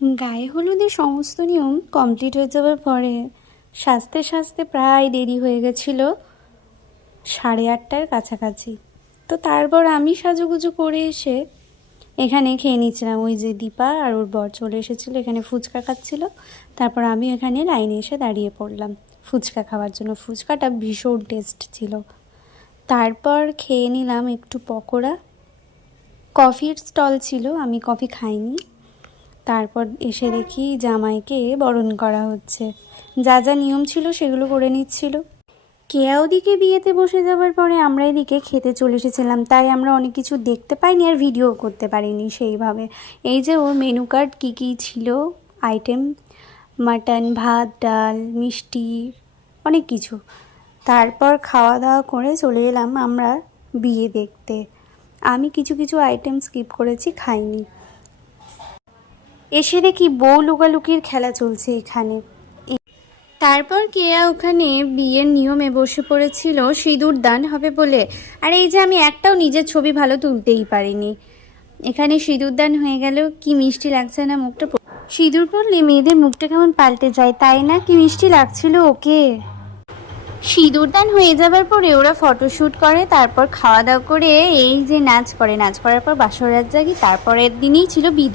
গায়ে হলুদের সমস্ত নিয়ম কমপ্লিট হয়ে যাওয়ার পরে সাজতে সাজতে প্রায় দেরি হয়ে গেছিলো 8:30টার কাছাকাছি। তো তারপর আমি সাজুগুজু করে এসে এখানে খেয়ে নিচ্ছিলাম। ওই যে দীপা আর ওর বর চলে এসেছিলো, এখানে ফুচকা খাচ্ছিল। তারপর আমি এখানে লাইনে এসে দাঁড়িয়ে পড়লাম ফুচকা খাওয়ার জন্য। ফুচকাটা ভীষণ টেস্ট ছিল। তারপর খেয়ে নিলাম একটু পকোড়া। কফির স্টল ছিল, আমি কফি খাইনি। তারপর এসে দেখি জামাইকে বরণ করা হচ্ছে, যা যা নিয়ম ছিল সেগুলো করে নিচ্ছিল। কেয়া ওদিকে বিয়েতে বসে যাবার পরে আমরা এদিকে খেতে চলে এসেছিলাম, তাই আমরা অনেক কিছু দেখতে পাইনি আর ভিডিও করতে পারিনি সেইভাবে। এই যে ওর মেনু কার্ড কী কী ছিল আইটেম, মাটন, ভাত, ডাল, মিষ্টি, অনেক কিছু। তারপর খাওয়া দাওয়া করে চলে এলাম আমরা বিয়ে দেখতে। আমি কিছু কিছু আইটেম স্কিপ করেছি, খাইনি। এসে দেখি বউ লুকালুকির খেলা চলছে এখানে। তারপর কেয়া ওখানে বিয়ের নিয়মে বসে পড়েছিল সিঁদুর দান হবে বলে। আর এই যে আমি একটাও নিজের ছবি ভালো তুলতেই পারিনি। এখানে সিঁদুর দান হয়ে গেল, কি মিষ্টি লাগছে না মুখটা। সিঁদুর পরলে মেয়েদের মুখটা কেমন পাল্টে যায়, তাই না? কি মিষ্টি লাগছিল ওকে। সিঁদুর দান হয়ে যাবার পরে ওরা ফটোশ্যুট করে, তারপর খাওয়া দাওয়া করে এই যে নাচ করে, নাচ করার পর বাসর রাত জাগি। তারপরের দিনই ছিল বিদায়।